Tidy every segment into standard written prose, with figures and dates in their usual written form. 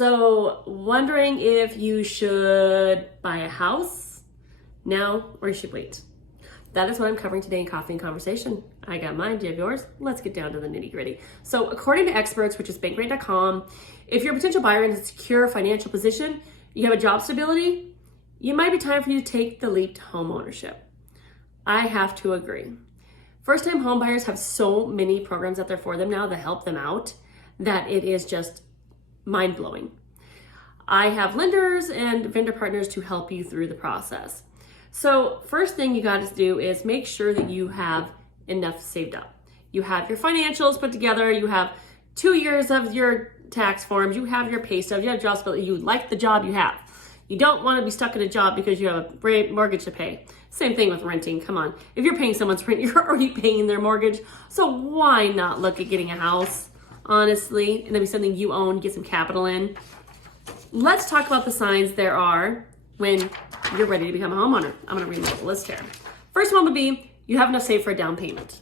So, wondering if you should buy a house now or you should wait. That is what I'm covering today in Coffee and Conversation. I got mine, do you have yours? Let's get down to the nitty gritty. So, according to experts, which is bankrate.com, if you're a potential buyer in a secure financial position, you have a job stability, it might be time for you to take the leap to home ownership. I have to agree. First-time home buyers have so many programs out there for them now that help them out that it is just mind-blowing. I have lenders and vendor partners to help you through the process. So first thing you got to do is make sure that you have enough saved up. You have your financials put together, you have 2 years of your tax forms, you have your pay stubs, you have job stability, you like the job you have. You don't want to be stuck in a job because you have a mortgage to pay. Same thing with renting, come on. If you're paying someone's rent, you're already paying their mortgage. So why not look at getting a house, honestly, and then be something you own, get some capital in. Let's talk about the signs there are when you're ready to become a homeowner. I'm gonna read the list here. First one would be, you have enough saved for a down payment.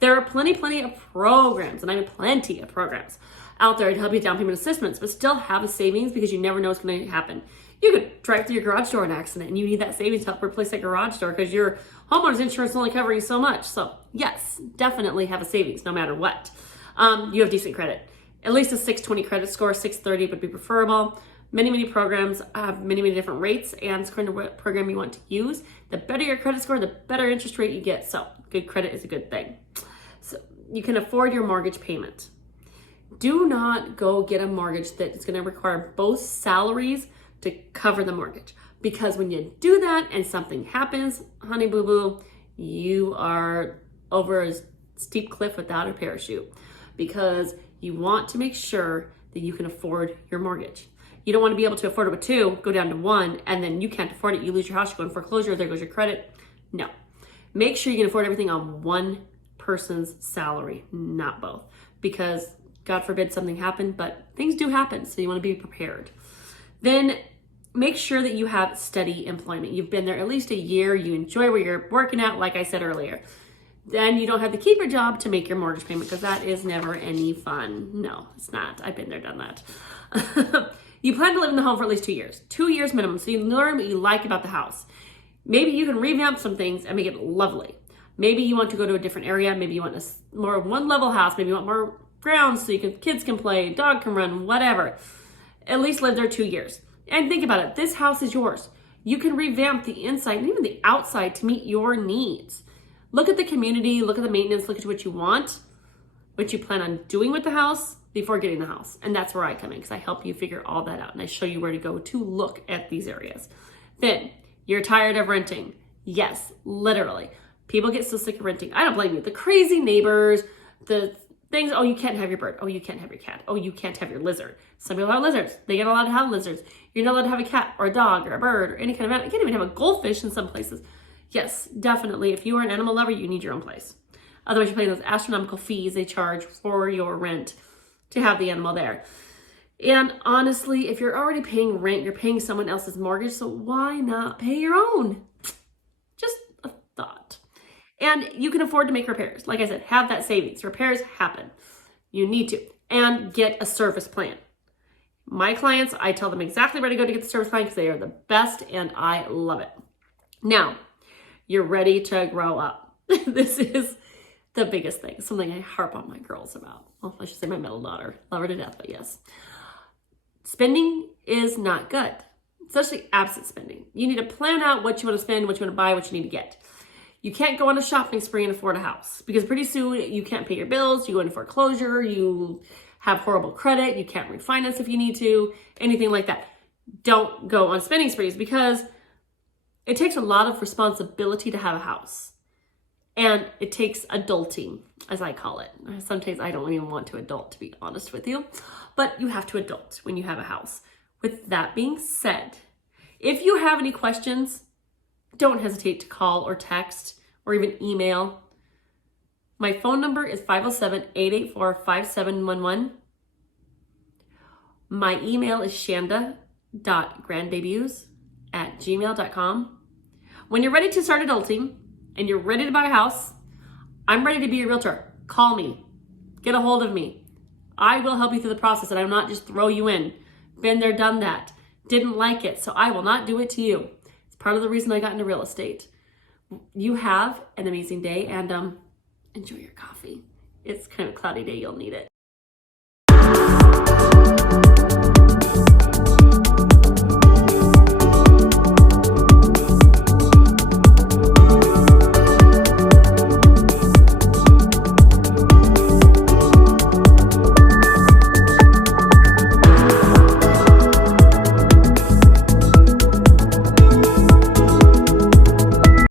There are plenty of programs, and I mean plenty of programs out there to help you with down payment assistance, but still have a savings because you never know what's gonna happen. You could drive through your garage door in an accident and you need that savings to help replace that garage door because your homeowner's insurance is only covering so much. So yes, definitely have a savings no matter what. You have decent credit. At least a 620 credit score, 630 would be preferable. Many programs have many different rates, and according to what program you want to use. The better your credit score, the better interest rate you get. So good credit is a good thing. So you can afford your mortgage payment. Do not go get a mortgage that is going to require both salaries to cover the mortgage. Because when you do that and something happens, honey boo boo, you are over a steep cliff without a parachute. Because you want to make sure that you can afford your mortgage. You don't want to be able to afford it with 2, go down to 1, and then you can't afford it, you lose your house, you go in foreclosure, there goes your credit. No. Make sure you can afford everything on one person's salary, not both. Because God forbid something happened, but things do happen, so you want to be prepared. Then make sure that you have steady employment. You've been there at least a year, you enjoy where you're working at, like I said earlier. Then you don't have to keep your job to make your mortgage payment because that is never any fun. No, it's not. I've been there, done that. You plan to live in the home for at least 2 years. 2 years minimum, so you learn what you like about the house. Maybe you can revamp some things and make it lovely. Maybe you want to go to a different area. Maybe you want a more one-level house. Maybe you want more grounds so kids can play, dog can run, whatever. At least live there 2 years. And think about it. This house is yours. You can revamp the inside and even the outside to meet your needs. Look at the community, look at the maintenance, look at what you want, what you plan on doing with the house before getting the house. And that's where I come in because I help you figure all that out and I show you where to go to look at these areas. Then, you're tired of renting. Yes, literally. People get so sick of renting. I don't blame you. The crazy neighbors, the things, oh, you can't have your bird. Oh, you can't have your cat. Oh, you can't have your lizard. Some people have lizards. They get allowed to have lizards. You're not allowed to have a cat or a dog or a bird or any kind of animal. You can't even have a goldfish in some places. Yes, definitely. If you are an animal lover, you need your own place. Otherwise, you're paying those astronomical fees they charge for your rent to have the animal there. And honestly, if you're already paying rent, you're paying someone else's mortgage, so why not pay your own? Just a thought. And you can afford to make repairs. Like I said, have that savings. Repairs happen. You need to. And get a service plan. My clients, I tell them exactly where to go to get the service plan because they are the best and I love it. Now, you're ready to grow up. This is the biggest thing. Something I harp on my girls about. Well, I should say my middle daughter. Love her to death, but yes. Spending is not good, especially absent spending. You need to plan out what you want to spend, what you want to buy, what you need to get. You can't go on a shopping spree and afford a house because pretty soon you can't pay your bills, you go into foreclosure, you have horrible credit, you can't refinance if you need to, anything like that. Don't go on spending sprees because it takes a lot of responsibility to have a house. And it takes adulting, as I call it. Sometimes I don't even want to adult, to be honest with you. But you have to adult when you have a house. With that being said, if you have any questions, don't hesitate to call or text or even email. My phone number is 507-884-5711. My email is shanda.granddebuts@gmail.com. When you're ready to start adulting and you're ready to buy a house, I'm ready to be your realtor. Call me. Get a hold of me. I will help you through the process and I will not just throw you in. Been there, done that. Didn't like it, so I will not do it to you. It's part of the reason I got into real estate. You have an amazing day, and enjoy your coffee. It's kind of a cloudy day. You'll need it.